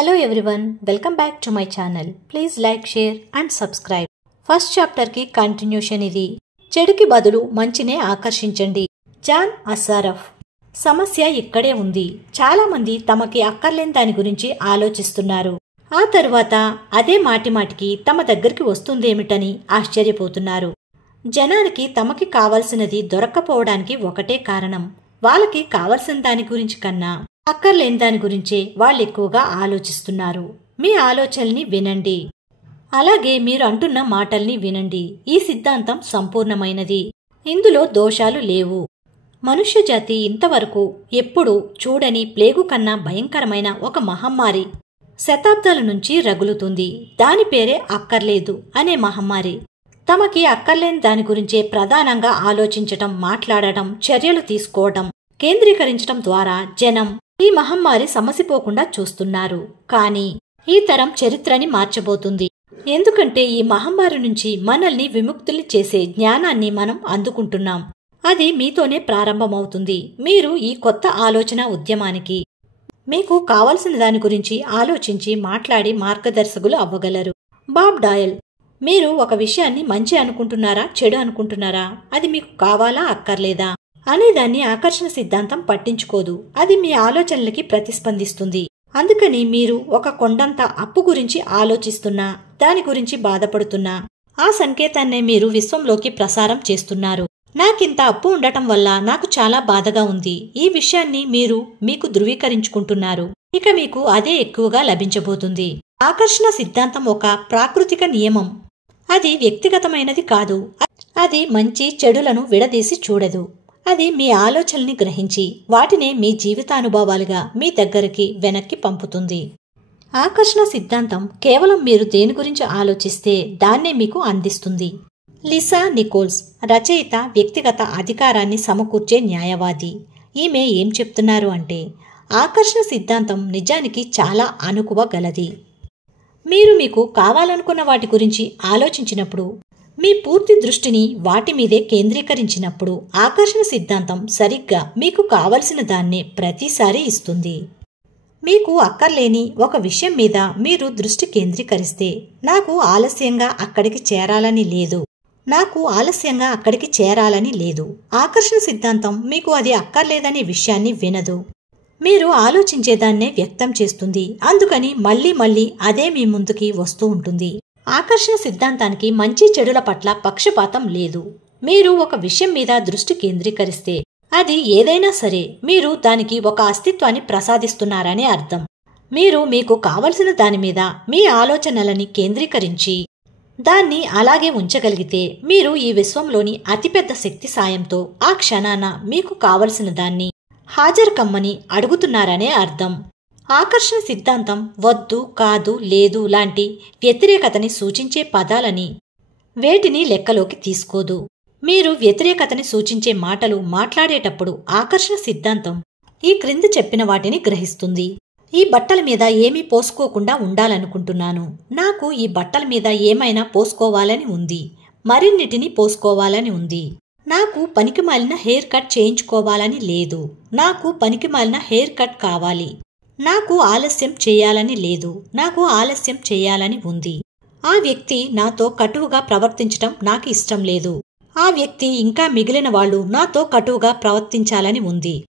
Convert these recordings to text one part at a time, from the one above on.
Hello everyone, welcome back to my channel. Please like, share and subscribe. First chapter కి continuation ఇది. చెడుకి బదులు మంచినే ఆకర్షించండి. John అస్సారఫ్. సమస్య ఇక్కడే ఉంది. చాలా మంది తమకి అక్కర్లేని దాని గురించి ఆలోచిస్తున్నారు. ఆ తరువాత అదే మాటిమాటికి తమ దగ్గరికి వస్తుందేమిటని ఆశ్చర్యపోతున్నారు. జనానికి తమకి కావలసినది దొరక్కపోవడానికి ఒకటే కారణం. వాళ్ళకి కావలసిన దాని గురించి కన్నా అక్కర్లేని దాని గురించే వాళ్ళెక్కువగా ఆలోచిస్తున్నారు. మీ ఆలోచనల్ని వినండి. అలాగే మీరు అంటున్న మాటల్ని వినండి. ఈ సిద్ధాంతం సంపూర్ణమైనది. ఇందులో దోషాలు లేవు. మనుష్యజాతి ఇంతవరకు ఎప్పుడూ చూడని ప్లేగు కన్నా భయంకరమైన ఒక మహమ్మారి శతాబ్దాల నుంచి రగులుతుంది. దాని పేరే అక్కర్లేదు అనే మహమ్మారి. తమకి అక్కర్లేని దాని గురించే ప్రధానంగా ఆలోచించటం, మాట్లాడటం, చర్యలు తీసుకోవటం, కేంద్రీకరించటం ద్వారా జనం ఈ మహమ్మారి సమసిపోకుండా చూస్తున్నారు. కానీ ఈ తరం చరిత్రని మార్చబోతుంది. ఎందుకంటే ఈ మహమ్మారి నుంచి మనల్ని విముక్తుల్ని చేసే జ్ఞానాన్ని మనం అందుకుంటున్నాం. అది మీతోనే ప్రారంభమవుతుంది. మీరు ఈ కొత్త ఆలోచన ఉద్యమానికి మీకు కావలసిన దాని గురించి ఆలోచించి మాట్లాడి మార్గదర్శకులు అవ్వగలరు. Bob Doyle. మీరు ఒక విషయాన్ని మంచి అనుకుంటున్నారా, చెడు అనుకుంటున్నారా, అది మీకు కావాలా అక్కర్లేదా అనేదాన్ని ఆకర్షణ సిద్ధాంతం పట్టించుకోదు. అది మీ ఆలోచనలకి ప్రతిస్పందిస్తుంది. అందుకని మీరు ఒక కొండంత అప్పు గురించి ఆలోచిస్తున్నా, దాని గురించి బాధపడుతున్నా, ఆ సంకేతాన్నే మీరు విశ్వంలోకి ప్రసారం చేస్తున్నారు. నాకింత అప్పు ఉండటం వల్ల నాకు చాలా బాధగా ఉంది. ఈ విషయాన్ని మీరు మీకు ధృవీకరించుకుంటున్నారు. ఇక మీకు అదే ఎక్కువగా లభించబోతుంది. ఆకర్షణ సిద్ధాంతం ఒక ప్రాకృతిక నియమం. అది వ్యక్తిగతమైనది కాదు. అది మంచి చెడులను విడదీసి చూడదు. అది మీ ఆలోచనల్ని గ్రహించి వాటినే మీ జీవితానుభవాలుగా మీ దగ్గరికి వెనక్కి పంపుతుంది. ఆకర్షణ సిద్ధాంతం కేవలం మీరు దేని గురించి ఆలోచిస్తే దాన్నే మీకు అందిస్తుంది. లిసా నికోల్స్, రచయిత, వ్యక్తిగత అధికారాన్ని సమకూర్చే న్యాయవాది. ఈమె ఏం చెప్తున్నారు అంటే, ఆకర్షణ సిద్ధాంతం నిజానికి చాలా అణకువ గలది. మీరు మీకు కావాలనుకున్న వాటి గురించి ఆలోచించినప్పుడు, మీ పూర్తి దృష్టిని వాటి మీదే కేంద్రీకరించినప్పుడు ఆకర్షణ సిద్ధాంతం సరిగ్గా మీకు కావలసిన దాన్నే ప్రతిసారి ఇస్తుంది. మీకు అక్కర్లేని ఒక విషయం మీద మీరు దృష్టి కేంద్రీకరిస్తే, నాకు ఆలస్యంగా అక్కడికి చేరాలని లేదు, నాకు ఆలస్యంగా అక్కడికి చేరాలని లేదు, ఆకర్షణ సిద్ధాంతం మీకు అది అక్కర్లేదనే విషయాన్ని వినదు. మీరు ఆలోచించేదాన్నే వ్యక్తం చేస్తుంది. అందుకని మళ్లీ మళ్లీ అదే మీ ముందుకి వస్తూ ఉంటుంది. ఆకర్షణ సిద్ధాంతానికి మంచి చెడుల పట్ల పక్షపాతం లేదు. మీరు ఒక విషయం మీద దృష్టి కేంద్రీకరిస్తే, అది ఏదైనా సరే, మీరు దానికి ఒక అస్తిత్వాన్ని ప్రసాదిస్తున్నారనే అర్థం. మీరు మీకు కావలసిన దాని మీద మీ ఆలోచనలని కేంద్రీకరించి దాన్ని అలాగే ఉంచగలిగితే, మీరు ఈ విశ్వంలోని అతిపెద్ద శక్తి సాయంతో ఆ క్షణాన మీకు కావలసిన దాన్ని హాజరు కమ్మని అడుగుతున్నారనే అర్థం. ఆకర్షణ సిద్ధాంతం వద్దు, కాదు, లేదు లాంటి వ్యతిరేకతని సూచించే పదాలని, వేటిని లెక్కలోకి తీసుకోదు. మీరు వ్యతిరేకతని సూచించే మాటలు మాట్లాడేటప్పుడు ఆకర్షణ సిద్ధాంతం ఈ క్రింది చెప్పిన వాటిని గ్రహిస్తుంది. ఈ బట్టల మీద ఏమీ పోసుకోకుండా ఉండాలనుకుంటున్నాను. నాకు ఈ బట్టల మీద ఏమైనా పోసుకోవాలని ఉంది, మరిన్నిటిని పోసుకోవాలని ఉంది. నాకు పనికిమాలిన హెయిర్ కట్ చేయించుకోవాలని లేదు, నాకు పనికిమాలిన హెయిర్ కట్ కావాలి. నాకు ఆలస్యం చేయాలని లేదు, నాకు ఆలస్యం చేయాలని ఉంది. ఆ వ్యక్తి నాతో కటువుగా ప్రవర్తించటం నాకు ఇష్టం లేదు. ఆ వ్యక్తి ఇంకా మిగిలిన వాళ్ళు నాతో కటువుగా ప్రవర్తించాలని ఉంది.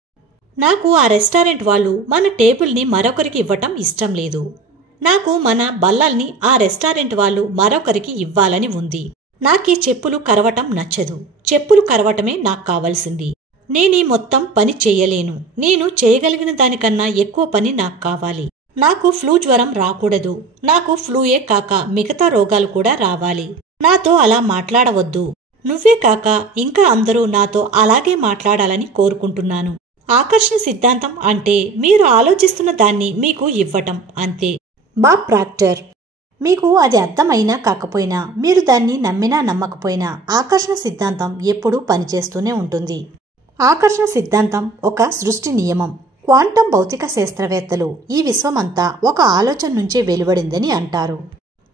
నాకు ఆ రెస్టారెంట్ వాళ్ళు మన టేబుల్ని మరొకరికి ఇవ్వటం ఇష్టం లేదు. నాకు మన బల్లల్ని ఆ రెస్టారెంట్ వాళ్ళు మరొకరికి ఇవ్వాలని ఉంది. నాకీ చెప్పులు కరవటం నచ్చదు. చెప్పులు కరవటమే నాకు కావలసింది. నేనీ మొత్తం పని చెయ్యలేను. నేను చేయగలిగిన దానికన్నా ఎక్కువ పని నాకు కావాలి. నాకు ఫ్లూ జ్వరం రాకూడదు. నాకు ఫ్లూయే కాక మిగతా రోగాలు కూడా రావాలి. నాతో అలా మాట్లాడవద్దు. నువ్వే కాక ఇంకా అందరూ నాతో అలాగే మాట్లాడాలని కోరుకుంటున్నాను. ఆకర్షణ సిద్ధాంతం అంటే మీరు ఆలోచిస్తున్న దాన్ని మీకు ఇవ్వటం, అంతే. Bob Procter. మీకు అది అర్థమైనా కాకపోయినా, మీరు దాన్ని నమ్మినా నమ్మకపోయినా, ఆకర్షణ సిద్ధాంతం ఎప్పుడూ పనిచేస్తూనే ఉంటుంది. ఆకర్షణ సిద్ధాంతం ఒక సృష్టి నియమం. క్వాంటం భౌతిక శాస్త్రవేత్తలు ఈ విశ్వమంతా ఒక ఆలోచన నుంచే వెలువడిందని అంటారు.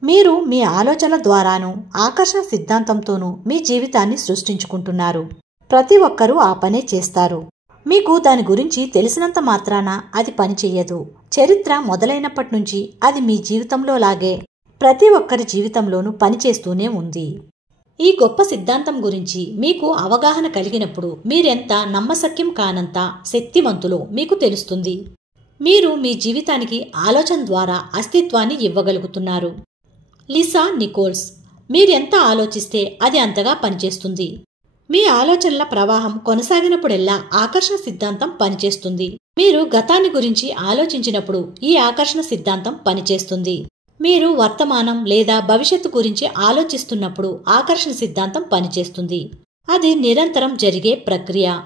మీరు మీ ఆలోచనల ద్వారానూ ఆకర్షణ సిద్ధాంతంతోనూ మీ జీవితాన్ని సృష్టించుకుంటున్నారు. ప్రతి ఒక్కరూ ఆ పనే చేస్తారు. మీకు దాని గురించి తెలిసినంత మాత్రాన అది పనిచేయదు. చరిత్ర మొదలైనప్పటి నుంచి అది మీ జీవితంలో లాగే ప్రతి ఒక్కరి జీవితంలోనూ పనిచేస్తూనే ఉంది. ఈ గొప్ప సిద్ధాంతం గురించి మీకు అవగాహన కలిగినప్పుడు మీరెంత నమ్మశక్యం కానంత శక్తివంతులో మీకు తెలుస్తుంది. మీరు మీ జీవితానికి ఆలోచన ద్వారా అస్తిత్వాన్ని ఇవ్వగలుగుతున్నారు. Lisa Nicholls. మీరెంత ఆలోచిస్తే అది అంతగా పనిచేస్తుంది. మీ ఆలోచనల ప్రవాహం కొనసాగినప్పుడెల్లా ఆకర్షణ సిద్ధాంతం పనిచేస్తుంది. మీరు గతాన్ని గురించి ఆలోచించినప్పుడు ఈ ఆకర్షణ సిద్ధాంతం పనిచేస్తుంది. మీరు వర్తమానం లేదా భవిష్యత్తు గురించి ఆలోచిస్తున్నప్పుడు ఆకర్షణ సిద్ధాంతం పనిచేస్తుంది. అది నిరంతరం జరిగే ప్రక్రియ.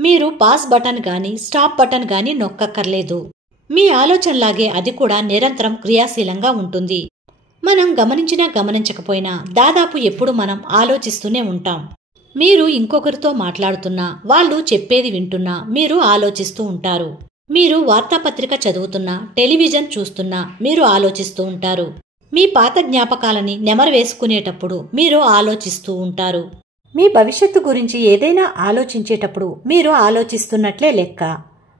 మీరు పాస్ బటన్ గాని స్టాప్ బటన్ గాని నొక్కక్కర్లేదు. మీ ఆలోచనలాగే అది కూడా నిరంతరం క్రియాశీలంగా ఉంటుంది. మనం గమనించినా గమనించకపోయినా దాదాపు ఎప్పుడు మనం ఆలోచిస్తూనే ఉంటాం. మీరు ఇంకొకరితో మాట్లాడుతున్నా, వాళ్ళు చెప్పేది వింటున్నా మీరు ఆలోచిస్తూ ఉంటారు. మీరు వార్తాపత్రిక చదువుతున్నా, టెలివిజన్ చూస్తున్నా మీరు ఆలోచిస్తూ ఉంటారు. మీ పాత జ్ఞాపకాలని నెమరు వేసుకునేటప్పుడు మీరు ఆలోచిస్తూ ఉంటారు. మీ భవిష్యత్తు గురించి ఏదైనా ఆలోచించేటప్పుడు మీరు ఆలోచిస్తున్నట్లే లెక్క.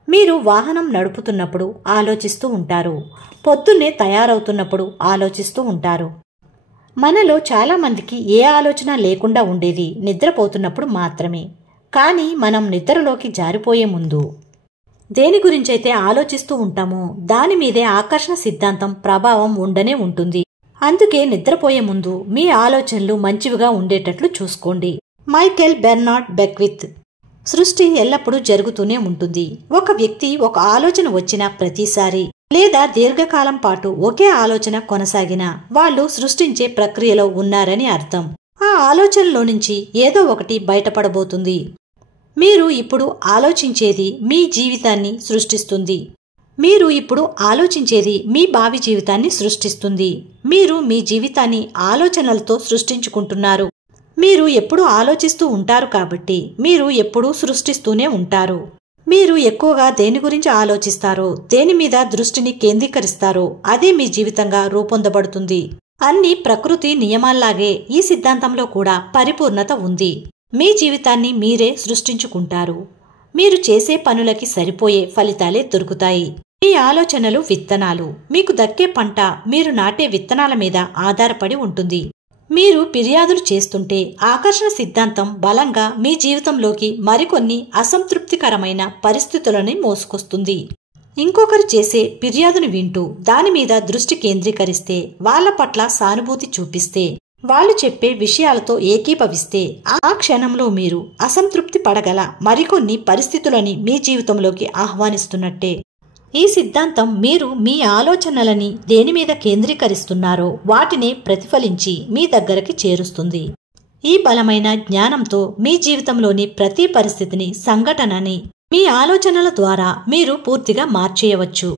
మీరు వాహనం నడుపుతున్నప్పుడు ఆలోచిస్తూ ఉంటారు. పొద్దున్నే తయారవుతున్నప్పుడు ఆలోచిస్తూ ఉంటారు. మనలో చాలామందికి ఏ ఆలోచన లేకుండా ఉండేది నిద్రపోతున్నప్పుడు మాత్రమే. కానీ మనం నిద్రలోకి జారిపోయే ముందు దేని గురించైతే ఆలోచిస్తూ ఉంటామో దాని మీదే ఆకర్షణ సిద్ధాంతం ప్రభావం ఉండనే ఉంటుంది. అందుకే నిద్రపోయే ముందు మీ ఆలోచనలు మంచివిగా ఉండేటట్లు చూసుకోండి. Michael Bernard Beckwith. సృష్టి ఎల్లప్పుడూ జరుగుతూనే ఉంటుంది. ఒక వ్యక్తి ఒక ఆలోచన వచ్చిన ప్రతిసారి లేదా దీర్ఘకాలం పాటు ఒకే ఆలోచన కొనసాగినా వాళ్ళు సృష్టించే ప్రక్రియలో ఉన్నారని అర్థం. ఆ ఆలోచనలో నుంచి ఏదో ఒకటి బయటపడబోతుంది. మీరు ఇప్పుడు ఆలోచించేది మీ జీవితాన్ని సృష్టిస్తుంది. మీరు ఇప్పుడు ఆలోచించేది మీ భావి జీవితాన్ని సృష్టిస్తుంది. మీరు మీ జీవితాన్ని ఆలోచనలతో సృష్టించుకుంటున్నారు. మీరు ఎప్పుడూ ఆలోచిస్తూ ఉంటారు కాబట్టి మీరు ఎప్పుడూ సృష్టిస్తూనే ఉంటారు. మీరు ఎక్కువగా దేని గురించి ఆలోచిస్తారో, దేని మీద దృష్టిని కేంద్రీకరిస్తారో అదే మీ జీవితంగా రూపొందబడుతుంది. అన్ని ప్రకృతి నియమాల్లాగే ఈ సిద్ధాంతంలో కూడా పరిపూర్ణత ఉంది. మీ జీవితాన్ని మీరే సృష్టించుకుంటారు. మీరు చేసే పనులకి సరిపోయే ఫలితాలే దొరుకుతాయి. మీ ఆలోచనలు విత్తనాలు. మీకు దక్కే పంట మీరు నాటే విత్తనాల మీద ఆధారపడి ఉంటుంది. మీరు ఫిర్యాదులు చేస్తుంటే ఆకర్షణ సిద్ధాంతం బలంగా మీ జీవితంలోకి మరికొన్ని అసంతృప్తికరమైన పరిస్థితులని మోసుకొస్తుంది. ఇంకొకరు చేసే ఫిర్యాదును వింటూ దాని మీద దృష్టి కేంద్రీకరిస్తే, వాళ్ల పట్ల సానుభూతి చూపిస్తే, వాళ్ళు చెప్పే విషయాలతో ఏకీభవిస్తే ఆ క్షణంలో మీరు అసంతృప్తి పడగల మరికొన్ని పరిస్థితులని మీ జీవితంలోకి ఆహ్వానిస్తున్నట్టే. ఈ సిద్ధాంతం మీరు మీ ఆలోచనలని దేని మీద కేంద్రీకరిస్తున్నారో వాటినే ప్రతిఫలించి మీ దగ్గరికి చేరుస్తుంది. ఈ బలమైన జ్ఞానంతో మీ జీవితంలోని ప్రతి పరిస్థితిని, సంఘటనని మీ ఆలోచనల ద్వారా మీరు పూర్తిగా మార్చేయవచ్చు.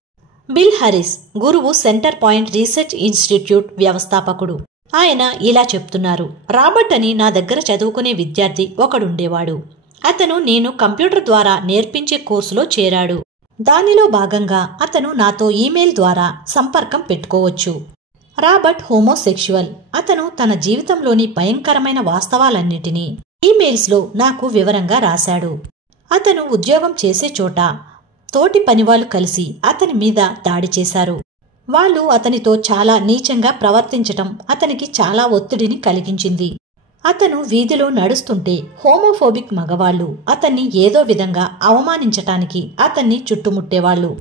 బిల్ హారిస్, గురువు, సెంటర్ పాయింట్ రీసెర్చ్ ఇన్స్టిట్యూట్ వ్యవస్థాపకుడు. ఆయన ఇలా చెప్తున్నారు. రాబర్ట్ అని నా దగ్గర చదువుకునే విద్యార్థి ఒకడుండేవాడు. అతను నేను కంప్యూటర్ ద్వారా నేర్పించే కోర్సులో చేరాడు. దానిలో భాగంగా అతను నాతో ఈమెయిల్ ద్వారా సంపర్కం పెట్టుకోవచ్చు. Robert homosexual. అతను తన జీవితంలోని భయంకరమైన వాస్తవాలన్నిటినీ ఈమెయిల్స్లో నాకు వివరంగా రాశాడు. అతను ఉద్యోగం చేసే చోట తోటి పనివాళ్లు కలిసి అతని మీద దాడి చేశారు. వాళ్ళు అతనితో చాలా నీచంగా ప్రవర్తించటం అతనికి చాలా ఒత్తిడిని కలిగించింది. అతను వీధిలో నడుస్తుంటే హోమోఫోబిక్ మగవాళ్లు అతన్ని ఏదో విధంగా అవమానించటానికి అతన్ని చుట్టుముట్టేవాళ్లు.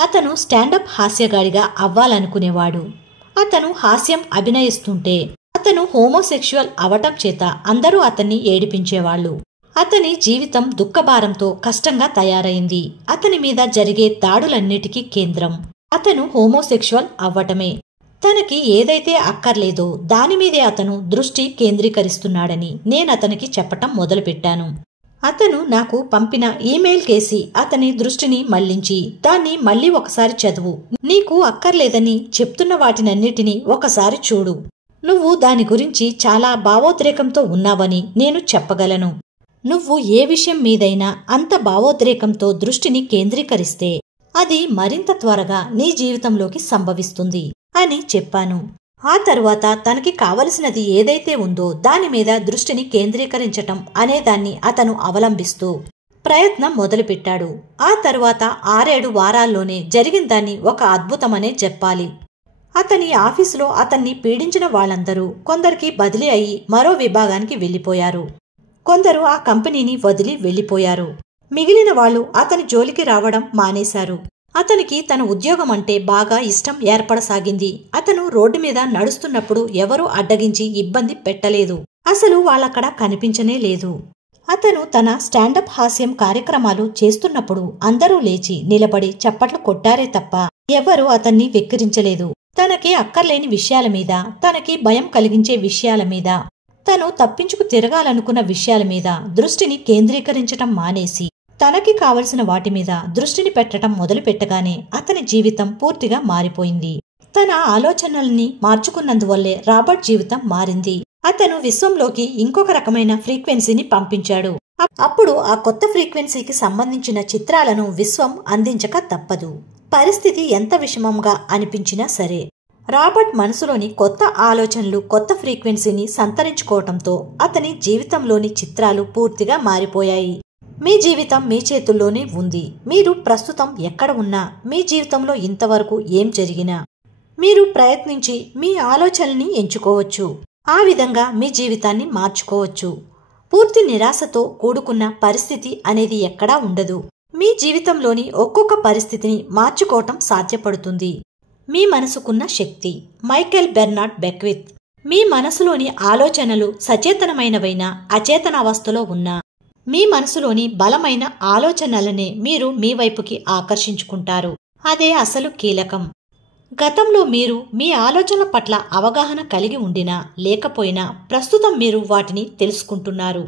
అతను స్టాండప్ హాస్యగాడిగా అవ్వాలనుకునేవాడు. అతను హాస్యం అభినయిస్తుంటే అతను హోమోసెక్షువల్ అవటం చేత అందరూ అతన్ని ఏడిపించేవాళ్లు. అతని జీవితం దుఃఖభారంతో కష్టంగా తయారైంది. అతని మీద జరిగే దాడులన్నిటికీ కేంద్రం అతను హోమోసెక్షువల్ అవ్వటమే. తనకి ఏదైతే అక్కర్లేదో దానిమీదే అతను దృష్టి కేంద్రీకరిస్తున్నాడని నేనతనికి చెప్పటం మొదలుపెట్టాను. అతను నాకు పంపిన ఈమెయిల్ కేసి అతని దృష్టిని మళ్లించి, దాన్ని మళ్లీ ఒకసారి చదువు, నీకు అక్కర్లేదని చెప్తున్న వాటినన్నిటినీ ఒకసారి చూడు, నువ్వు దాని గురించి చాలా భావోద్రేకంతో ఉన్నావని నేను చెప్పగలను. నువ్వు ఏ విషయం మీదైనా అంత భావోద్రేకంతో దృష్టిని కేంద్రీకరిస్తే అది మరింత త్వరగా నీ జీవితంలోకి సంభవిస్తుంది అని చెప్పాను. ఆ తరువాత తనకి కావలసినది ఏదైతే ఉందో దాని మీద దృష్టిని కేంద్రీకరించటం అనేదాన్ని అతను అవలంబిస్తూ ప్రయత్నం మొదలుపెట్టాడు. ఆ తరువాత 6-7 వారాల్లోనే జరిగిందాన్ని ఒక అద్భుతమనే చెప్పాలి. అతని ఆఫీసులో అతన్ని పీడించిన వాళ్ళందరూ కొందరికి బదిలీ అయి మరో విభాగానికి వెళ్లిపోయారు. కొందరు ఆ కంపెనీని వదిలి వెళ్లిపోయారు. మిగిలిన వాళ్ళు అతని జోలికి రావడం మానేశారు. అతనికి తన ఉద్యోగం అంటే బాగా ఇష్టం ఏర్పడసాగింది. అతను రోడ్డు మీద నడుస్తున్నప్పుడు ఎవరూ అడ్డగించి ఇబ్బంది పెట్టలేదు. అసలు వాళ్ళక్కడ కనిపించనే లేదు. అతను తన స్టాండప్ హాస్యం కార్యక్రమాలు చేస్తున్నప్పుడు అందరూ లేచి నిలబడి చప్పట్లు కొట్టారే తప్ప ఎవరూ అతన్ని వెక్కిరించలేదు. తనకి అక్కర్లేని విషయాల మీద, తనకి భయం కలిగించే విషయాల మీద, తను తప్పించుకు తిరగాలనుకున్న విషయాల మీద దృష్టిని కేంద్రీకరించటం మానేసి తనకి కావలసిన వాటి మీద దృష్టిని పెట్టడం మొదలుపెట్టగానే అతని జీవితం పూర్తిగా మారిపోయింది. తన ఆలోచనల్ని మార్చుకున్నందువల్లే రాబర్ట్ జీవితం మారింది. అతను విశ్వంలోకి ఇంకొక రకమైన ఫ్రీక్వెన్సీని పంపించాడు. అప్పుడు ఆ కొత్త ఫ్రీక్వెన్సీకి సంబంధించిన చిత్రాలను విశ్వం అందించక తప్పదు. పరిస్థితి ఎంత విషమంగా అనిపించినా సరే రాబర్ట్ మనసులోని కొత్త ఆలోచనలు కొత్త ఫ్రీక్వెన్సీని సంతరించుకోవటంతో అతని జీవితంలోని చిత్రాలు పూర్తిగా మారిపోయాయి. మీ జీవితం మీ చేతుల్లోనే ఉంది. మీరు ప్రస్తుతం ఎక్కడ ఉన్నా, మీ జీవితంలో ఇంతవరకు ఏం జరిగినా మీరు ప్రయత్నించి మీ ఆలోచనల్ని ఎంచుకోవచ్చు. ఆ విధంగా మీ జీవితాన్ని మార్చుకోవచ్చు. పూర్తి నిరాశతో కూడుకున్న పరిస్థితి అనేది ఎక్కడా ఉండదు. మీ జీవితంలోని ఒక్కొక్క పరిస్థితిని మార్చుకోవటం సాధ్యపడుతుంది. మీ మనసుకున్న శక్తి. Michael Bernard బెక్విత్. మీ మనసులోని ఆలోచనలు సచేతనమైనవైనా అచేతనావస్థలో ఉన్నా మీ మనసులోని బలమైన ఆలోచనలనే మీరు మీ వైపుకి ఆకర్షించుకుంటారు. అదే అసలు కీలకం. గతంలో మీరు మీ ఆలోచనల పట్ల అవగాహన కలిగి ఉండినా లేకపోయినా ప్రస్తుతం మీరు వాటిని తెలుసుకుంటున్నారు.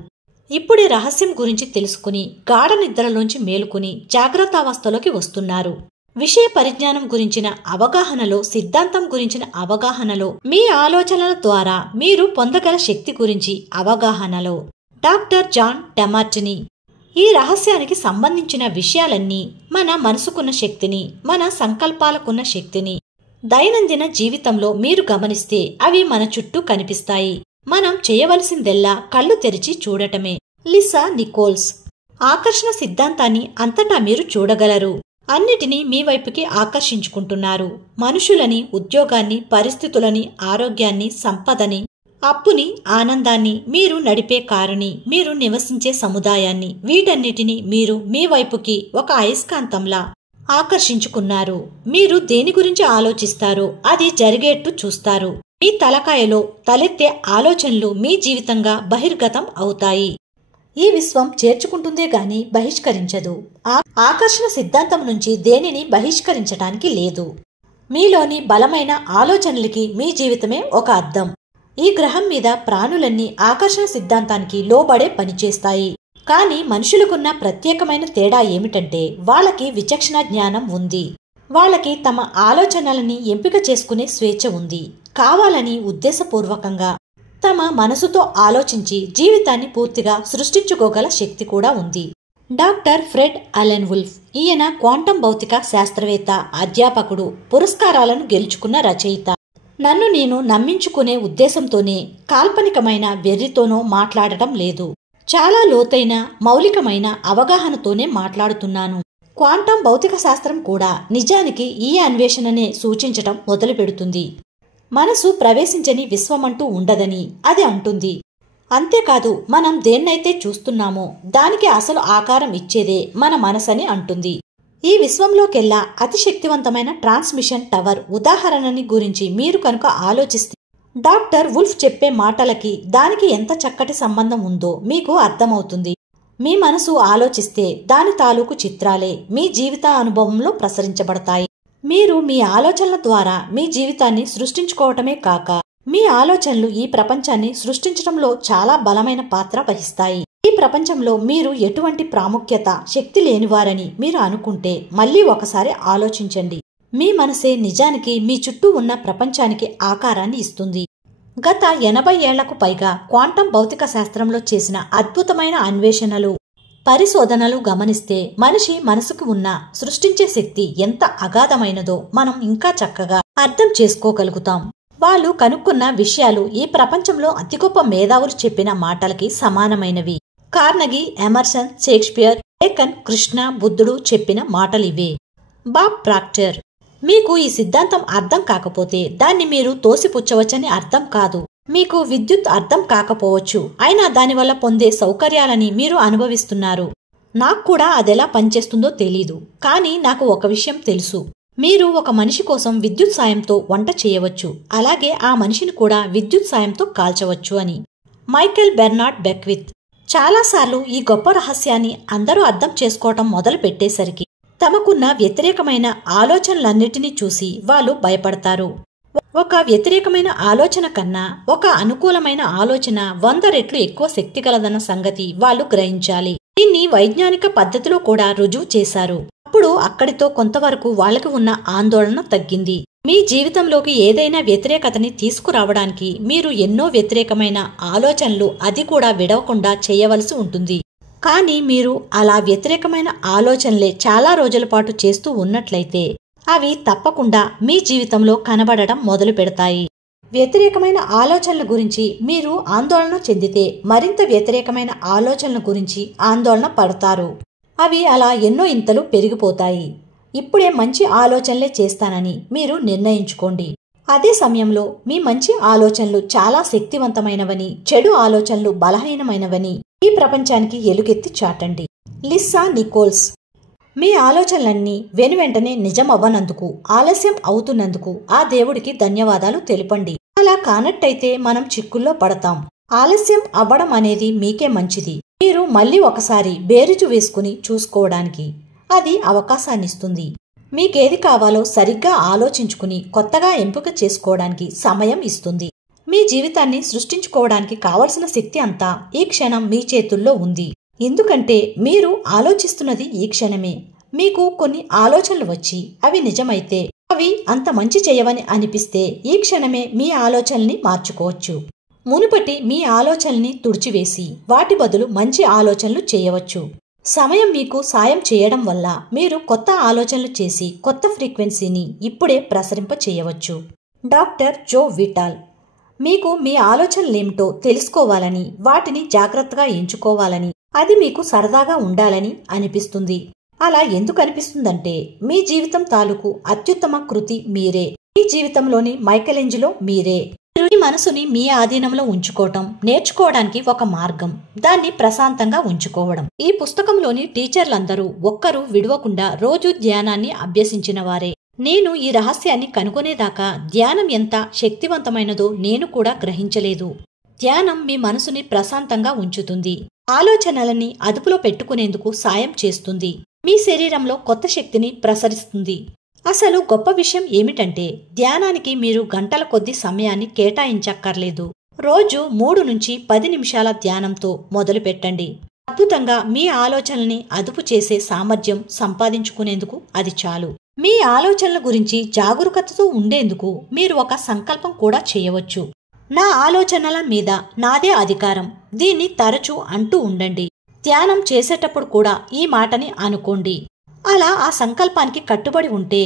ఇప్పుడే రహస్యం గురించి తెలుసుకుని గాఢ నిద్రలోంచి మేలుకుని జాగ్రత్తావస్థలోకి వస్తున్నారు. విషయ పరిజ్ఞానం గురించిన అవగాహనలో, సిద్ధాంతం గురించిన అవగాహనలో, మీ ఆలోచనల ద్వారా మీరు పొందగల శక్తి గురించి అవగాహనలో. Doctor John డెమార్టినీ. ఈ రహస్యానికి సంబంధించిన విషయాలన్నీ మన మనసుకున్న శక్తిని, మన సంకల్పాలకున్న శక్తిని దైనందిన జీవితంలో మీరు గమనిస్తే అవి మన చుట్టూ కనిపిస్తాయి. మనం చేయవలసిందెల్లా కళ్ళు తెరిచి చూడటమే. Lisa Nicholls. ఆకర్షణ సిద్ధాంతాన్ని అంతటా మీరు చూడగలరు. అన్నిటినీ మీ వైపుకి ఆకర్షించుకుంటున్నారు. మనుషులని, ఉద్యోగాన్ని, పరిస్థితులని, ఆరోగ్యాన్ని, సంపదని, అప్పుని, ఆనందాన్ని, మీరు నడిపే కారుని, మీరు నివసించే సముదాయాన్ని, వీటన్నిటినీ మీరు మీ వైపుకి ఒక అయస్కాంతంలా ఆకర్షించుకున్నారు. మీరు దేని గురించి ఆలోచిస్తారో అది జరిగేట్టు చూస్తారు. మీ తలకాయలో తలెత్తే ఆలోచనలు మీ జీవితంగా బహిర్గతం అవుతాయి. ఈ విశ్వం చేర్చుకుంటుందే గాని బహిష్కరించదు. ఆకర్షణ సిద్ధాంతం నుంచి దేనిని బహిష్కరించటానికి లేదు. మీలోని బలమైన ఆలోచనలకి మీ జీవితమే ఒక అద్దం. ఈ గ్రహం మీద ప్రాణులన్నీ ఆకర్షణ సిద్ధాంతానికి లోబడే పనిచేస్తాయి. కానీ మనుషులకున్న ప్రత్యేకమైన తేడా ఏమిటంటే వాళ్ళకి విచక్షణ జ్ఞానం ఉంది. వాళ్ళకి తమ ఆలోచనలని ఎంపిక చేసుకునే స్వేచ్ఛ ఉంది. కావాలని ఉద్దేశపూర్వకంగా తమ మనసుతో ఆలోచించి జీవితాన్ని పూర్తిగా సృష్టించుకోగల శక్తి కూడా ఉంది. Doctor Fred Alan Wolf. ఈయన క్వాంటం భౌతిక శాస్త్రవేత్త, అధ్యాపకుడు, పురస్కారాలను గెలుచుకున్న రచయిత. నన్ను నేను నమ్మించుకునే ఉద్దేశంతోనే, కాల్పనికమైన వెర్రితోనో మాట్లాడటం లేదు. చాలా లోతైన, మౌలికమైన అవగాహనతోనే మాట్లాడుతున్నాను. క్వాంటం భౌతిక శాస్త్రం కూడా నిజానికి ఈ అన్వేషణనే సూచించటం మొదలు పెడుతుంది. మనసు ప్రవేశించని విశ్వమంటూ ఉండదని అది అంటుంది. అంతేకాదు, మనం దేన్నైతే చూస్తున్నామో దానికి అసలు ఆకారం ఇచ్చేదే మన మనసని అంటుంది. ఈ విశ్వంలోకెల్లా అతి శక్తివంతమైన ట్రాన్స్మిషన్ టవర్ ఉదాహరణని గురించి మీరు కనుక ఆలోచిస్తే డాక్టర్ వుల్ఫ్ చెప్పే మాటలకి దానికి ఎంత చక్కటి సంబంధం ఉందో మీకు అర్థమవుతుంది. మీ మనసు ఆలోచిస్తే దాని తాలూకు చిత్రాలే మీ జీవిత అనుభవంలో ప్రసరించబడతాయి. మీరు మీ ఆలోచనల ద్వారా మీ జీవితాన్ని సృష్టించుకోవటమే కాక మీ ఆలోచనలు ఈ ప్రపంచాన్ని సృష్టించడంలో చాలా బలమైన పాత్ర వహిస్తాయి. ఈ ప్రపంచంలో మీరు ఎటువంటి ప్రాముఖ్యత, శక్తి లేనివారని మీరు అనుకుంటే మళ్ళీ ఒకసారి ఆలోచించండి. మీ మనసే నిజానికి మీ చుట్టూ ఉన్న ప్రపంచానికి ఆకారాన్ని ఇస్తుంది. గత 80 ఏళ్లకు పైగా క్వాంటం భౌతిక శాస్త్రంలో చేసిన అద్భుతమైన అన్వేషణలు, పరిశోధనలు గమనిస్తే మనిషి మనసుకు ఉన్న సృష్టించే శక్తి ఎంత అగాధమైనదో మనం ఇంకా చక్కగా అర్థం చేసుకోగలుగుతాం. వాళ్ళు కనుక్కున్న విషయాలు ఈ ప్రపంచంలో అతి గొప్ప మేధావులు చెప్పిన మాటలకి సమానమైనవి. కార్నగీ, ఎమర్సన్, షేక్స్పియర్, బేకన్, కృష్ణ, బుద్ధుడు చెప్పిన మాటలివే. బాబ్ ప్రాక్టర్: మీకు ఈ సిద్ధాంతం అర్థం కాకపోతే దాన్ని మీరు తోసిపుచ్చవచ్చని అర్థం కాదు. మీకు విద్యుత్ అర్థం కాకపోవచ్చు, అయినా దానివల్ల పొందే సౌకర్యాలని మీరు అనుభవిస్తున్నారు. నాకు కూడా అదెలా పనిచేస్తుందో తెలీదు, కానీ నాకు ఒక విషయం తెలుసు. మీరు ఒక మనిషి కోసం విద్యుత్ సాయంతో వంట చేయవచ్చు, అలాగే ఆ మనిషిని కూడా విద్యుత్ సాయంతో కాల్చవచ్చు అని. మైకేల్ బెర్నార్డ్ బెక్విత్: చాలాసార్లు ఈ గొప్ప రహస్యాన్ని అందరూ అర్థం చేసుకోవటం మొదలు పెట్టేసరికి తమకున్న వ్యతిరేకమైన ఆలోచనలన్నిటినీ చూసి వాళ్ళు భయపడతారు. ఒక వ్యతిరేకమైన ఆలోచన కన్నా ఒక అనుకూలమైన ఆలోచన 100 రెట్లు ఎక్కువ శక్తి గలదన్న సంగతి వాళ్ళు గ్రహించాలి. దీన్ని వైజ్ఞానిక పద్ధతిలో కూడా రుజువు చేశారు. అప్పుడు అక్కడితో కొంతవరకు వాళ్ళకి ఉన్న ఆందోళన తగ్గింది. మీ జీవితంలోకి ఏదైనా వ్యతిరేకతని తీసుకురావడానికి మీరు ఎన్నో వ్యతిరేకమైన ఆలోచనలు అది కూడా విడవకుండా చేయవలసి ఉంటుంది. కానీ మీరు అలా వ్యతిరేకమైన ఆలోచనలే చాలా రోజుల పాటు చేస్తూ ఉన్నట్లయితే అవి తప్పకుండా మీ జీవితంలో కనబడడం మొదలు పెడతాయి. వ్యతిరేకమైన ఆలోచనల గురించి మీరు ఆందోళన చెందితే మరింత వ్యతిరేకమైన ఆలోచనల గురించి ఆందోళన పడతారు. అవి అలా ఎన్నో ఇంతలు పెరిగిపోతాయి. ఇప్పుడే మంచి ఆలోచనలే చేస్తానని మీరు నిర్ణయించుకోండి. అదే సమయంలో మీ మంచి ఆలోచనలు చాలా శక్తివంతమైనవని, చెడు ఆలోచనలు బలహీనమైనవని ఈ ప్రపంచానికి ఎలుగెత్తి చాటండి. లిస్సా నికోల్స్: మీ ఆలోచనలన్నీ వెనువెంటనే నిజం అవ్వనందుకు, ఆలస్యం అవుతున్నందుకు ఆ దేవుడికి ధన్యవాదాలు తెలుపండి. అలా కానట్టయితే మనం చిక్కుల్లో పడతాం. ఆలస్యం అవ్వడం అనేది మీకే మంచిది. మీరు మళ్ళీ ఒకసారి బేరీజు వేసుకుని చూసుకోవడానికి అది అవకాశాన్నిస్తుంది. మీకేది కావాలో సరిగ్గా ఆలోచించుకుని కొత్తగా ఎంపిక చేసుకోవడానికి సమయం ఇస్తుంది. మీ జీవితాన్ని సృష్టించుకోవడానికి కావలసిన శక్తి అంతా ఈ క్షణం మీ చేతుల్లో ఉంది. ఎందుకంటే మీరు ఆలోచిస్తున్నది ఈ క్షణమే. మీకు కొన్ని ఆలోచనలు వచ్చి అవి నిజమైతే, అవి అంత మంచి చేయవని అనిపిస్తే ఈ క్షణమే మీ ఆలోచనల్ని మార్చుకోవచ్చు. మునుపటి మీ ఆలోచనల్ని తుడిచివేసి వాటి బదులు మంచి ఆలోచనలు చేయవచ్చు. సమయం మీకు సాయం చేయడం వల్ల మీరు కొత్త ఆలోచనలు చేసి కొత్త ఫ్రీక్వెన్సీని ఇప్పుడే ప్రసరింప చేయవచ్చు. డాక్టర్ జో విటాల్: మీకు మీ ఆలోచనలేమిటో తెలుసుకోవాలని, వాటిని జాగ్రత్తగా ఎంచుకోవాలని, అది మీకు సరదాగా ఉండాలని అనిపిస్తుంది. అలా ఎందుకు అనిపిస్తుందంటే మీ జీవితం తాలూకు అత్యుత్తమ కృతి మీరే. మీ జీవితంలోని మైకెలేంజిలో మీరే. మీ మనసుని మీ ఆధీనంలో ఉంచుకోవటం నేర్చుకోవడానికి ఒక మార్గం. దాన్ని ప్రశాంతంగా ఉంచుకోవడం. ఈ పుస్తకంలోని టీచర్లందరూ ఒక్కరూ విడవకుండా రోజు ధ్యానాన్ని అభ్యసించిన వారే. నేను ఈ రహస్యాన్ని కనుగొనేదాకా ధ్యానం ఎంత శక్తివంతమైనదో నేను కూడా గ్రహించలేదు. ధ్యానం మీ మనసుని ప్రశాంతంగా ఉంచుతుంది. ఆలోచనలని అదుపులో పెట్టుకునేందుకు సాయం చేస్తుంది. మీ శరీరంలో కొత్త శక్తిని ప్రసరిస్తుంది. అసలు గొప్ప విషయం ఏమిటంటే ధ్యానానికి మీరు గంటల కొద్ది సమయాన్ని కేటాయించక్కర్లేదు. రోజు 3 నుంచి 10 నిమిషాల ధ్యానంతో మొదలు పెట్టండి. అద్భుతంగా మీ ఆలోచనల్ని అదుపు చేసే సామర్థ్యం సంపాదించుకునేందుకు అది చాలు. మీ ఆలోచనల గురించి జాగరూకతతో ఉండేందుకు మీరు ఒక సంకల్పం కూడా చేయవచ్చు. నా ఆలోచనల మీద నాదే అధికారం. దీన్ని తరచూ అంటూ ఉండండి. ధ్యానం చేసేటప్పుడు కూడా ఈ మాటని అనుకోండి. అలా ఆ సంకల్పానికి కట్టుబడి ఉంటే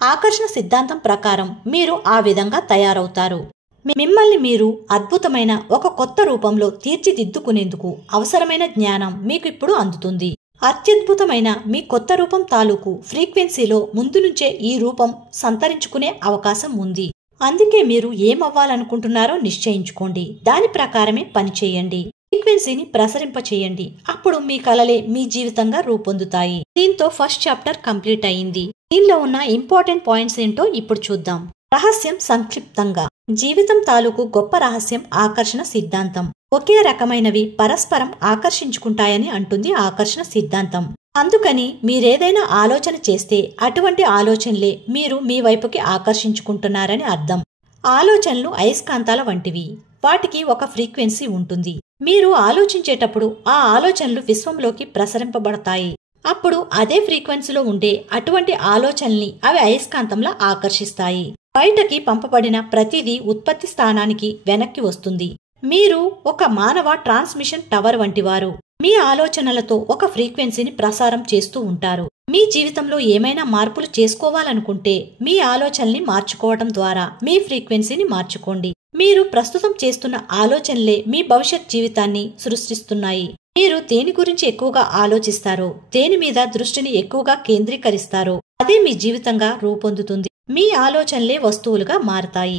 ఆకర్షణ సిద్ధాంతం ప్రకారం మీరు ఆ విధంగా తయారవుతారు. మిమ్మల్ని మీరు అద్భుతమైన ఒక కొత్త రూపంలో తీర్చిదిద్దుకునేందుకు అవసరమైన జ్ఞానం మీకు ఇప్పుడు అందుతుంది. అత్యద్భుతమైన మీ కొత్త రూపం తాలూకు ఫ్రీక్వెన్సీలో ముందు నుంచే ఈ రూపం సంతరించుకునే అవకాశం ఉంది. అందుకే మీరు ఏమవ్వాలనుకుంటున్నారో నిశ్చయించుకోండి. దాని ప్రకారమే పనిచేయండి. ఫ్రీక్వెన్సీని ప్రసరింపచేయండి. అప్పుడు మీ కలలే మీ జీవితంగా రూపొందుతాయి. దీంతో ఫస్ట్ చాప్టర్ కంప్లీట్ అయింది. దీనిలో ఉన్న ఇంపార్టెంట్ పాయింట్స్ ఏంటో ఇప్పుడు చూద్దాం. రహస్యం సంక్షిప్తంగా: జీవితం తాలూకు గొప్ప రహస్యం ఆకర్షణ సిద్ధాంతం. ఒకే రకమైనవి పరస్పరం ఆకర్షించుకుంటాయని అంటుంది ఆకర్షణ సిద్ధాంతం. అందుకని మీరేదైనా ఆలోచన చేస్తే అటువంటి ఆలోచనలే మీరు మీ వైపుకి ఆకర్షించుకుంటున్నారని అర్థం. ఆలోచనలు అయస్కాంతాల వంటివి. వాటికి ఒక ఫ్రీక్వెన్సీ ఉంటుంది. మీరు ఆలోచించేటప్పుడు ఆ ఆలోచనలు విశ్వంలోకి ప్రసరింపబడతాయి. అప్పుడు అదే ఫ్రీక్వెన్సీలో ఉండే అటువంటి ఆలోచనల్ని అవి అయస్కాంతంలా ఆకర్షిస్తాయి. బయటకి పంపబడిన ప్రతిదీ ఉత్పత్తి స్థానానికి వెనక్కి వస్తుంది. మీరు ఒక మానవ ట్రాన్స్మిషన్ టవర్ వంటివారు. మీ ఆలోచనలతో ఒక ఫ్రీక్వెన్సీని ప్రసారం చేస్తూ ఉంటారు. మీ జీవితంలో ఏమైనా మార్పులు చేసుకోవాలనుకుంటే మీ ఆలోచనల్ని మార్చుకోవడం ద్వారా మీ ఫ్రీక్వెన్సీని మార్చుకోండి. మీరు ప్రస్తుతం చేస్తున్న ఆలోచనలే మీ భవిష్యత్ జీవితాన్ని సృష్టిస్తున్నాయి. మీరు దేని గురించి ఎక్కువగా ఆలోచిస్తారో, దేని మీద దృష్టిని ఎక్కువగా కేంద్రీకరిస్తారో అదే మీ జీవితంగా రూపొందుతుంది. మీ ఆలోచనలే వస్తువులుగా మారతాయి.